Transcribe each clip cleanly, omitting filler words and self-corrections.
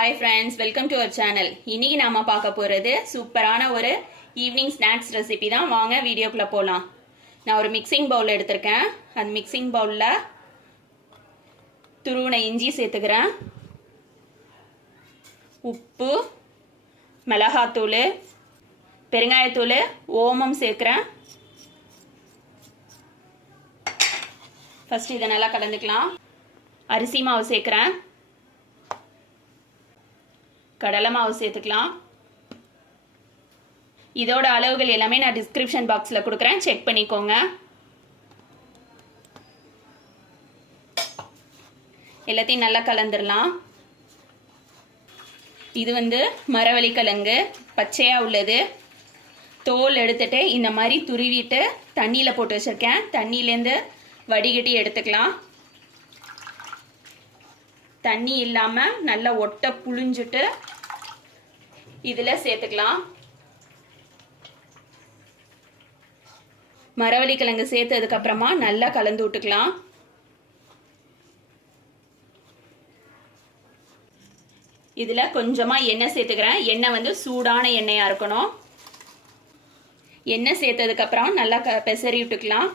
Hi friends, welcome to our channel. இன்னைக்கு நாம பார்க்க போறது சூப்பரான ஒரு ஈவினிங் ஸ்நாக்ஸ் ரெசிபி தான். வாங்க வீடியோக்குள்ள போலாம். நான் ஒரு மிக்சிங் பவுல் எடுத்துர்க்கேன். அந்த மிக்சிங் பவுல்ல துருவன இஞ்சி சேர்த்துக்கிறேன். உப்பு, மிளகாய்த்தூள், பெருங்காயத்தூள், ஓமம் சேர்க்கிறேன். ஃபர்ஸ்ட் இத நல்லா கலந்துக்கலாம். அரிசி மாவு சேர்க்கிறேன். கடலை மாவு சேர்த்துக்கலாம். இதோட அளவுகள் எல்லாமே நான் டிஸ்கிரிப்ஷன் பாக்ஸில் கொடுக்குறேன், செக் பண்ணிக்கோங்க. எல்லாத்தையும் நல்லா கலந்துடலாம். இது மரவள்ளி கிழங்கு பச்சையாக உள்ளது. தோல் எடுத்துட்டு இந்த மாதிரி துருவிட்டு தண்ணியில் போட்டு வச்சுருக்கேன். தண்ணியிலேருந்து வடிகட்டி எடுத்துக்கலாம். தண்ணி இல்லாமல் நல்லா ஒட்டை புழிஞ்சிட்டு இதில் சேர்த்துக்கலாம். மரவள்ளி கிழங்கு சேர்த்ததுக்கப்புறமா நல்லா கலந்து விட்டுக்கலாம். இதில் கொஞ்சமாக எண்ணெய் சேர்த்துக்கிறேன். எண்ணெய் சூடான எண்ணெயாக இருக்கணும். எண்ணெய் சேர்த்ததுக்கப்புறம் நல்லா பெசரி விட்டுக்கலாம்.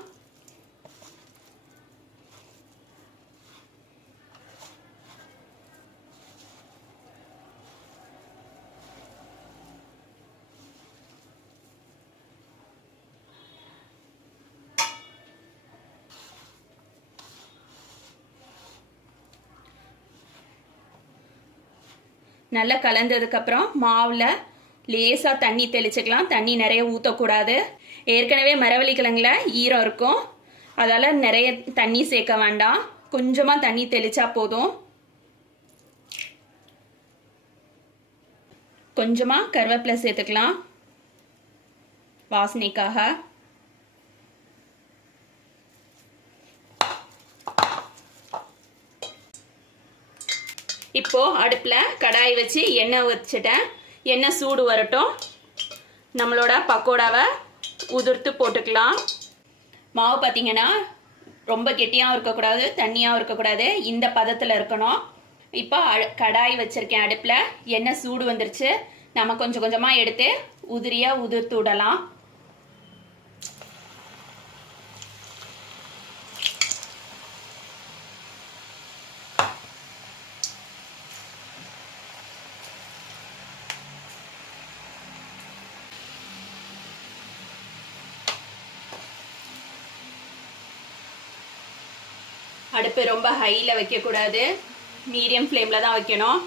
நல்லா கலந்ததுக்கப்புறம் மாவில் லேசாக தண்ணி தெளிச்சுக்கலாம். தண்ணி நிறைய ஊற்றக்கூடாது. ஏற்கனவே மரவள்ளி கிழங்குல ஈரம் இருக்கும், அதால் நிறைய தண்ணி சேர்க்க வேண்டாம். கொஞ்சமாக தண்ணி தெளிச்சா போதும். கொஞ்சமாக கருவேப்பிலை சேர்த்துக்கலாம் வாசனைக்காக. இப்போ அடுப்பில் கடாய் வச்சு எண்ணெய் வச்சுட்டேன். எண்ணெய் சூடு வரட்டும். நம்மளோட பக்கோடாவை உதிர்த்து போட்டுக்கலாம். மாவு பார்த்தீங்கன்னா ரொம்ப கெட்டியாகவும் இருக்கக்கூடாது, தண்ணியாகவும் இருக்கக்கூடாது, இந்த பதத்தில் இருக்கணும். இப்போ கடாய் வச்சுருக்கேன் அடுப்பில். எண்ணெய் சூடு வந்துருச்சு. நம்ம கொஞ்சம் கொஞ்சமாக எடுத்து உதிரியாக உதிர்த்து விடலாம். அடுப்பு ரொம்ப ஹையில் வைக்கக்கூடாது, மீடியம் ஃப்ளேமில் தான் வைக்கணும்.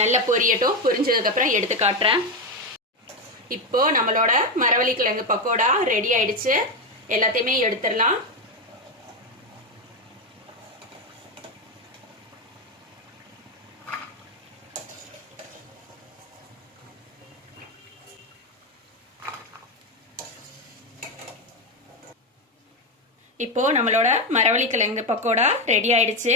நல்லா பொரியட்டும். பொரிஞ்சதுக்கப்புறம் எடுத்து காட்டுறேன். இப்போ நம்மளோட மரவள்ளி கிழங்கு பக்கோடா ரெடி ஆயிடுச்சு. எல்லாத்தையுமே எடுத்துடலாம். இப்போ நம்மளோட மரவள்ளி கிழங்கு பக்கோடா ரெடி ஆயிடுச்சு.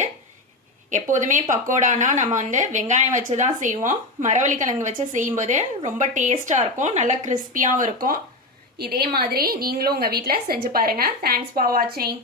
எப்போதுமே பக்கோடானா நம்ம வெங்காயம் வச்சு தான் செய்வோம். மரவள்ளி கிழங்கு வச்சு செய்யும்போது ரொம்ப டேஸ்டாக இருக்கும், நல்லா கிறிஸ்பியாகவும் இருக்கும். இதே மாதிரி நீங்களும் உங்கள் வீட்டில் செஞ்சு பாருங்கள். தேங்க்ஸ் ஃபார் வாட்சிங்.